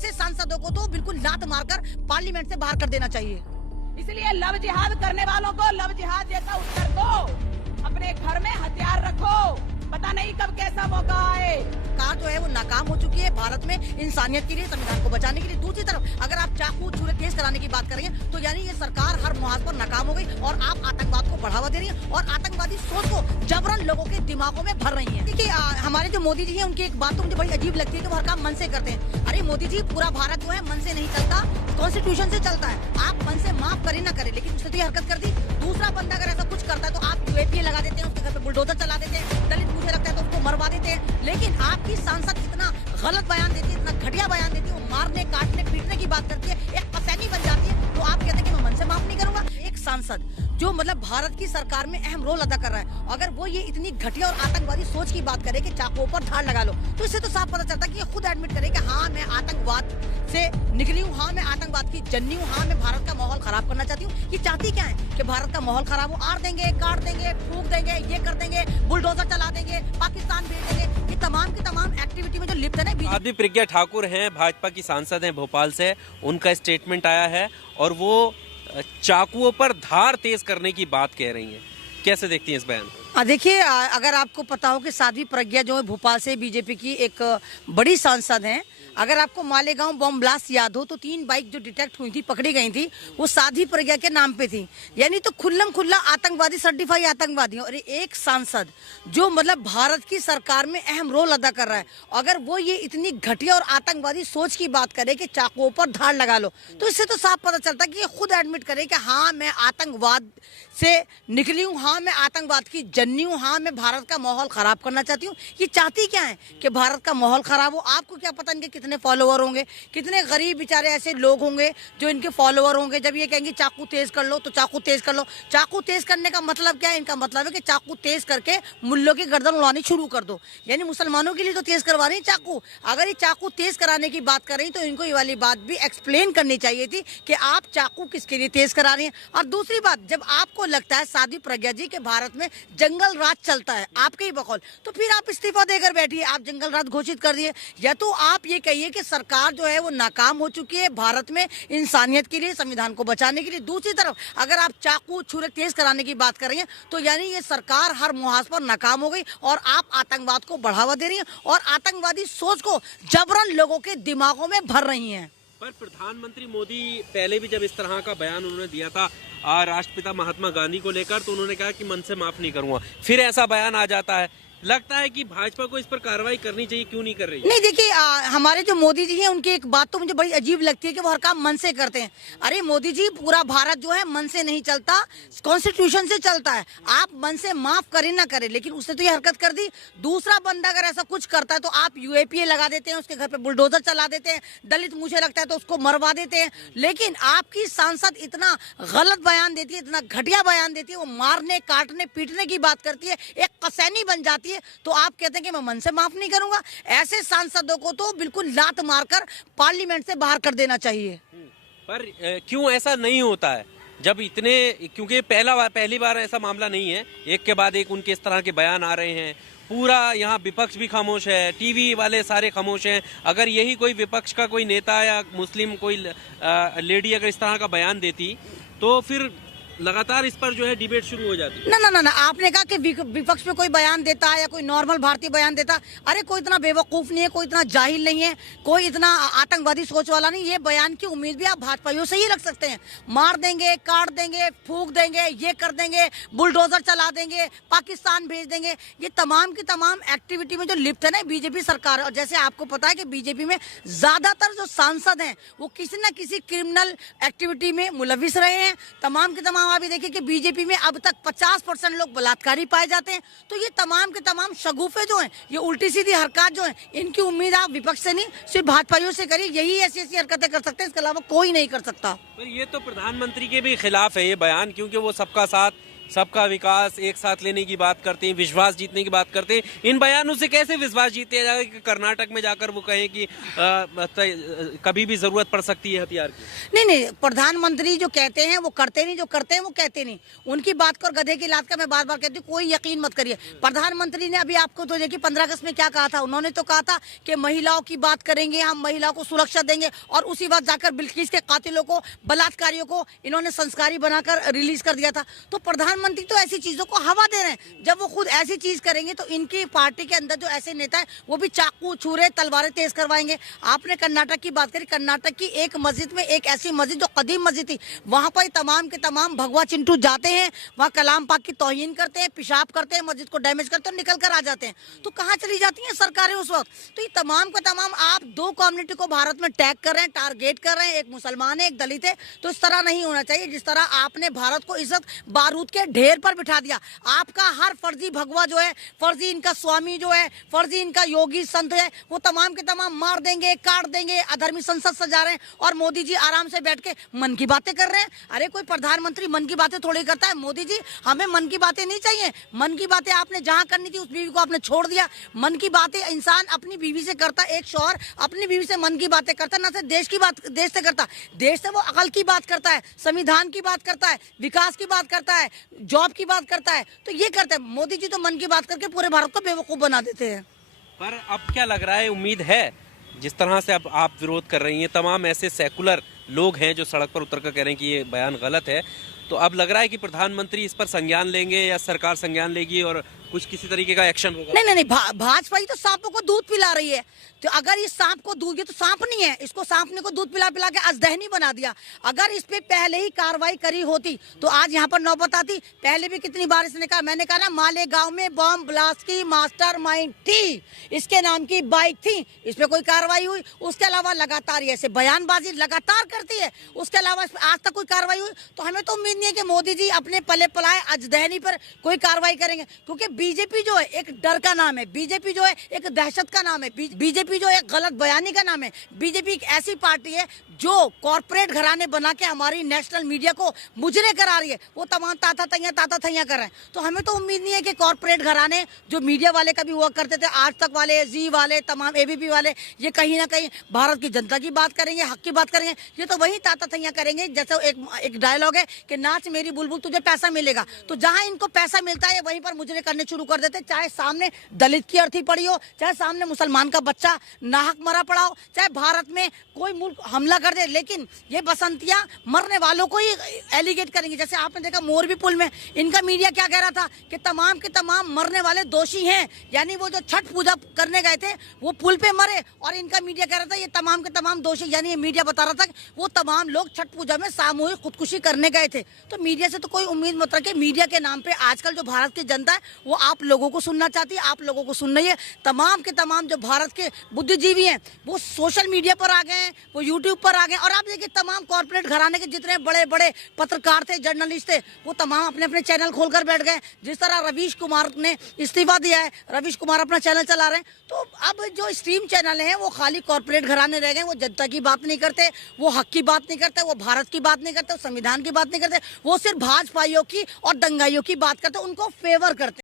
ऐसे सांसदों को तो बिल्कुल लात मारकर पार्लियामेंट से बाहर कर देना चाहिए। इसलिए लव जिहाद करने वालों को लव जिहाद जैसा उत्तर दो, अपने घर में हथियार रखो, पता नहीं कब कैसा मौका आए। सरकार जो है वो नाकाम हो चुकी है भारत में इंसानियत के लिए, संविधान को बचाने के लिए। दूसरी तरफ अगर आप चाकू छुरे केस कराने की बात करेंगे तो यानी ये सरकार हर मुहाज पर नाकाम हो गई और आप आतंकवाद को बढ़ावा दे रही है और आतंकवादी सोच को जबरन लोगों के दिमागों में भर रही है। देखिए हमारे जो मोदी जी है उनकी एक बात तो मुझे बड़ी अजीब लगती है कि वो हर काम मन से करते हैं। अरे मोदी जी, पूरा भारत जो है मन से नहीं चलता, कॉन्स्टिट्यूशन से चलता है। आप मन से माफ करें ना करें, लेकिन उसने तो ये हरकत कर दी। दूसरा बंदा अगर ऐसा कुछ करता है तो आप यूएपीए लगा देते हैं, उसके घर पे बुलडोजर चला देते हैं, दलित मुझे लगता है तो उसको मरवा देते हैं। लेकिन आपकी सांसद इतना गलत बयान देती है, इतना घटिया बयान देती है, वो मारने काटने पीटने की बात करती है, एक फसैनी बन जाती है, तो आप कहते हैं कि मैं मन से माफ नहीं करूंगा। एक सांसद जो मतलब भारत की सरकार में अहम रोल अदा कर रहा है, अगर वो ये इतनी घटिया और आतंकवादी सोच की बात करे कि चाकुओं पर धार लगा लो, तो इससे तो साफ पता चलता है कि ये खुद एडमिट करे कि हाँ मैं आतंकवाद से निकली हूँ, हाँ मैं आतंकवाद की जन्नी हूँ, हाँ मैं भारत का माहौल खराब करना चाहती हूँ। ये चाहती क्या है कि भारत का माहौल खराब हो, आड़ देंगे, काट देंगे, फूंक देंगे, ये कर देंगे, बुलडोजर चला देंगे, पाकिस्तान भेज देंगे। ये तमाम की तमाम एक्टिविटी में जो लिप्त है ना। आदि प्रज्ञा ठाकुर हैं, भाजपा की सांसद हैं भोपाल से, उनका स्टेटमेंट आया है और वो चाकुओं पर धार तेज करने की बात कह रही हैं। कैसे देखती हैं इस बयान को? देखिए अगर आपको पता हो कि साध्वी प्रज्ञा जो है भोपाल से बीजेपी की एक बड़ी सांसद हैं, अगर आपको मालेगांव बम ब्लास्ट याद हो तो 3 बाइक जो डिटेक्ट हुई थी, पकड़ी गई थी, वो साध्वी प्रज्ञा के नाम पे थी। यानी तो खुल्लम खुल्ला आतंकवादी, सर्टिफाइड आतंकवादी। और एक सांसद जो मतलब भारत की सरकार में अहम रोल अदा कर रहा है, अगर वो ये इतनी घटिया और आतंकवादी सोच की बात करे कि चाकुओं पर धार लगा लो, तो इससे तो साफ पता चलता है कि ये खुद एडमिट करे कि हाँ मैं आतंकवाद से निकली हूँ, हाँ मैं आतंकवाद की जन्नी हूँ, हाँ मैं भारत का माहौल खराब करना चाहती हूँ। ये चाहती क्या है कि भारत का माहौल खराब हो। आपको क्या पता इनके कितने फॉलोवर होंगे, कितने गरीब बेचारे ऐसे लोग होंगे जो इनके फॉलोवर होंगे। जब ये कहेंगे चाकू तेज कर लो तो चाकू तेज कर लो। चाकू तेज करने का मतलब क्या है? इनका मतलब है कि चाकू तेज करके मुल्लों की गर्दन उड़ानी शुरू कर दो। यानी मुसलमानों के लिए तो तेज करवा रही है चाकू। अगर ये चाकू तेज कराने की बात कर रही तो इनको ये वाली बात भी एक्सप्लेन करनी चाहिए थी कि आप चाकू किसके लिए तेज करा रही हैं। और दूसरी बात, जब आपको लगता है साध्वी प्रज्ञा जी के भारत में जंगल राज चलता है आपके ही बकौल, तो फिर आप इस्तीफा देकर बैठिए। आप जंगल राज घोषित कर दिए, या तो आप ये कहिए कि सरकार जो है वो नाकाम हो चुकी है भारत में इंसानियत के लिए, संविधान को बचाने के लिए। दूसरी तरफ अगर आप चाकू छुरे तेज कराने की बात कर रही हैं तो यानी ये सरकार हर मुहाज पर नाकाम हो गई और आप आतंकवाद को बढ़ावा दे रही हैं और आतंकवादी सोच को जबरन लोगों के दिमागों में भर रही हैं। पर प्रधानमंत्री मोदी पहले भी जब इस तरह का बयान उन्होंने दिया था राष्ट्रपिता महात्मा गांधी को लेकर, तो उन्होंने कहा कि मन से माफ नहीं करूंगा। फिर ऐसा बयान आ जाता है। लगता है कि भाजपा को इस पर कार्रवाई करनी चाहिए, क्यों नहीं कर रही? नहीं देखिए हमारे जो मोदी जी हैं उनकी एक बात तो मुझे बड़ी अजीब लगती है कि वो हर काम मन से करते हैं। अरे मोदी जी, पूरा भारत जो है मन से नहीं चलता, कॉन्स्टिट्यूशन से चलता है। आप मन से माफ करें ना करें, लेकिन उसने तो ये हरकत कर दी। दूसरा बंदा अगर ऐसा कुछ करता है तो आप यूएपीए लगा देते हैं, उसके घर पे बुलडोजर चला देते हैं, दलित मुझे लगता है तो उसको मरवा देते हैं। लेकिन आपकी सांसद इतना गलत बयान देती है, इतना घटिया बयान देती है, वो मारने काटने पीटने की बात करती है, एक कसैनी बन जाती है, तो आप कहते हैं कि मैं मन से माफ नहीं करूंगा। ऐसे सांसदों को तो बिल्कुल लात मारकर पार्लियामेंट से बाहर कर देना चाहिए। पर क्यों ऐसा नहीं होता है जब इतने, क्योंकि पहली बार ऐसा मामला नहीं है, एक के बाद एक उनके इस तरह के बयान आ रहे हैं। पूरा यहाँ विपक्ष भी खामोश है, टीवी वाले सारे खामोश हैं। अगर यही कोई विपक्ष का कोई नेता या मुस्लिम कोई लेडी अगर इस तरह का बयान देती तो फिर लगातार इस पर जो है डिबेट शुरू हो जाती है। ना आपने कहा कि विपक्ष में कोई बयान देता है या कोई नॉर्मल भारतीय बयान देता, अरे कोई इतना बेवकूफ नहीं है, कोई इतना जाहिल नहीं है, कोई इतना आतंकवादी सोच वाला नहीं। ये बयान की उम्मीद भी आप भाजपाइयों से ही रख सकते हैं। मार देंगे, काट देंगे, फूंक देंगे, ये कर देंगे, बुलडोजर चला देंगे, पाकिस्तान भेज देंगे। ये तमाम की तमाम एक्टिविटी में जो लिप्त है ना बीजेपी सरकार। और जैसे आपको पता है कि बीजेपी में ज्यादातर जो सांसद हैं वो किसी न किसी क्रिमिनल एक्टिविटी में मुलविस रहे हैं। तमाम के तमाम अभी देखिए कि बीजेपी में अब तक 50% लोग बलात्कारी पाए जाते हैं। तो ये तमाम के तमाम शगुफे जो हैं, ये उल्टी सीधी हरकत जो है, इनकी उम्मीद आप विपक्ष से नहीं सिर्फ भाजपाइयों से करिए। यही ऐसी ऐसी हरकतें कर सकते हैं, इसके अलावा कोई नहीं कर सकता। पर ये तो प्रधानमंत्री के भी खिलाफ है ये बयान, क्योंकि वो सबका साथ सबका विकास, एक साथ लेने की बात करते हैं, विश्वास जीतने की बात करते हैं। इन बयानों से कैसे विश्वास जीते जाएगा कि कर्नाटक में जाकर वो कहें कि कभी भी जरूरत पड़ सकती है हथियार की? नहीं, प्रधानमंत्री जो कहते हैं वो करते नहीं, जो करते हैं वो कहते नहीं। उनकी बात को गधे की लात का मैं बार बार कहती हूँ, कोई यकीन मत करिए। प्रधानमंत्री ने अभी आपको तो देखिए 15 अगस्त में क्या कहा था, उन्होंने तो कहा था कि महिलाओं की बात करेंगे, हम महिलाओं को सुरक्षा देंगे, और उसी बात जाकर बिल्किस के कातिलों को, बलात्कारियों को इन्होंने संस्कारी बनाकर रिलीज कर दिया था। तो प्रधानमंत्री तो ऐसी चीजों को हवा दे रहे हैं। जब वो खुद ऐसी चीज करेंगे तो इनकी पार्टी के अंदर जो ऐसे नेता है वो भी चाकू, छुरे, तलवारें तेज करवाएंगे। आपने कर्नाटक की बात करी, कर्नाटक की एक मस्जिद में, एक ऐसी मस्जिद जो कदीम मस्जिद थी, वहां पर तमाम के तमाम भगवा चिंटू जाते हैं, वहां कलाम पाक की तौहीन करते हैं, पेशाब करते हैं, मस्जिद को डैमेज करते हैं, निकल कर आ जाते हैं। तो कहाँ चली जाती हैं सरकारें उस वक्त? तो ये तमाम का तमाम आप दो कम्युनिटी को भारत में टैग कर रहे हैं, टारगेट कर रहे हैं, एक मुसलमान है, एक दलित है। तो इस तरह नहीं होना चाहिए। जिस तरह आपने भारत को इस वक्त बारूद के ढेर पर बिठा दिया, आपका हर फर्जी भगवा जो है, फर्जी इनका स्वामी जो है, फर्जी इनका योगी संत है, वो तमाम के तमाम मार देंगे, काट देंगे, अधर्मी संसद सजा रहे हैं, और मोदी जी आराम से बैठ के मन की बातें कर रहे हैं। अरे कोई प्रधानमंत्री मन की बातें थोड़ी करता है। मोदी जी, हमें मन की बातें नहीं चाहिए। मन की बातें आपने जहां करनी थी उस बीवी को आपने छोड़ दिया। मन की बातें इंसान अपनी बीवी से करता, एक शौहर अपनी बीवी से मन की बातें करता, ना सिर्फ देश की बात देश से करता, देश से वो अकल की बात करता है, संविधान की बात करता है, विकास की बात करता है, जॉब की बात करता है। तो ये करते हैं मोदी जी, तो मन की बात करके पूरे भारत को बेवकूफ बना देते हैं। पर अब क्या लग रहा है, उम्मीद है जिस तरह से अब आप विरोध कर रही हैं, तमाम ऐसे सेकुलर लोग हैं जो सड़क पर उतर कर कह रहे हैं कि ये बयान गलत है, तो अब लग रहा है कि प्रधानमंत्री इस पर संज्ञान लेंगे या सरकार संज्ञान लेगी और कुछ किसी तरीके का एक्शन होगा? नहीं, भाजपा ही तो सांपों को दूध पिला रही है। तो अगर इस सांप को दूध, ये तो सांप नहीं है, इसको सांपने को दूध पिला पिला के अजदहनी बना दिया। अगर इस पे पहले ही कार्रवाई करी होती तो आज यहाँ पर नौबत आती। पहले भी कितनी बार इसने कहा, मैंने कहा ना, मालेगांव में बॉम्ब ब्लास्ट की मास्टरमाइंड थी, इसके नाम की बाइक थी, इस पे कोई कार्रवाई हुई? उसके अलावा लगातार ऐसे बयानबाजी लगातार करती है, उसके अलावा आज तक कोई कार्रवाई हुई? तो हमें तो उम्मीद नहीं है कि मोदी जी अपने पले पलाए अजदहनी पर कोई कार्रवाई करेंगे, क्योंकि बीजेपी जो है एक डर का नाम है, बीजेपी जो है एक दहशत का नाम है, बीजेपी जो है गलत बयानी का नाम है। बीजेपी एक ऐसी पार्टी है जो कॉर्पोरेट घराने बना के हमारी नेशनल मीडिया को मुजरे करा रही है। वो तमाम ताता थैया कर रहे हैं। तो हमें तो उम्मीद नहीं है कि कॉर्पोरेट घराने जो मीडिया वाले कभी हुआ करते थे, आज तक वाले, जी वाले, तमाम एबीपी वाले, ये कहीं ना कहीं भारत की जनता की बात करेंगे, हक की बात करेंगे। ये तो वही ताता थैया करेंगे। जैसे एक डायलॉग है कि नाच मेरी बुलबुल तुझे पैसा मिलेगा। तो जहां इनको पैसा मिलता है वहीं पर मुजरे करने शुरू कर देते, चाहे सामने दलित की अर्थी पड़ी हो, चाहे सामने मुसलमान का बच्चा नाहक मरा पड़ा हो, चाहे भारत में कोई मुल्क हमला कर दे। लेकिन ये बसंतियां मरने वालों को ही एलिगेट करेंगे। जैसे आपने देखा मोरबी पुल में इनका मीडिया क्या कह रहा था कि तमाम के तमाम मरने वाले दोषी हैं, यानी वो जो छठ पूजा करने गए थे वो पुल पे मरे, और इनका मीडिया कह रहा था ये तमाम के तमाम दोषी, यानी ये मीडिया बता रहा था कि वो तमाम लोग छठ पूजा में सामूहिक खुदकुशी करने गए थे। तो मीडिया से तो कोई उम्मीद मत रखिए। मीडिया के नाम पे आजकल जो भारत की जनता है वो आप लोगों को सुनना चाहती है, आप लोगों को सुन रही है। तमाम के तमाम जो भारत के बुद्धिजीवी हैं वो सोशल मीडिया पर आ गए हैं, वो यूट्यूब पर आ गए। और आप देखिए तमाम कॉर्पोरेट घराने के जितने बड़े बड़े पत्रकार थे, जर्नलिस्ट थे, वो तमाम अपने अपने चैनल खोलकर बैठ गए। जिस तरह रवीश कुमार ने इस्तीफा दिया है, रवीश कुमार अपना चैनल चला रहे हैं। तो अब जो स्ट्रीम चैनल हैं वो खाली कॉर्पोरेट घराने रह गए। वो जनता की बात नहीं करते, वो हक की बात नहीं करते, वो भारत की बात नहीं करते, वो संविधान की बात नहीं करते, वो सिर्फ भाजपाइयों की और दंगाइयों की बात करते, उनको फेवर करते।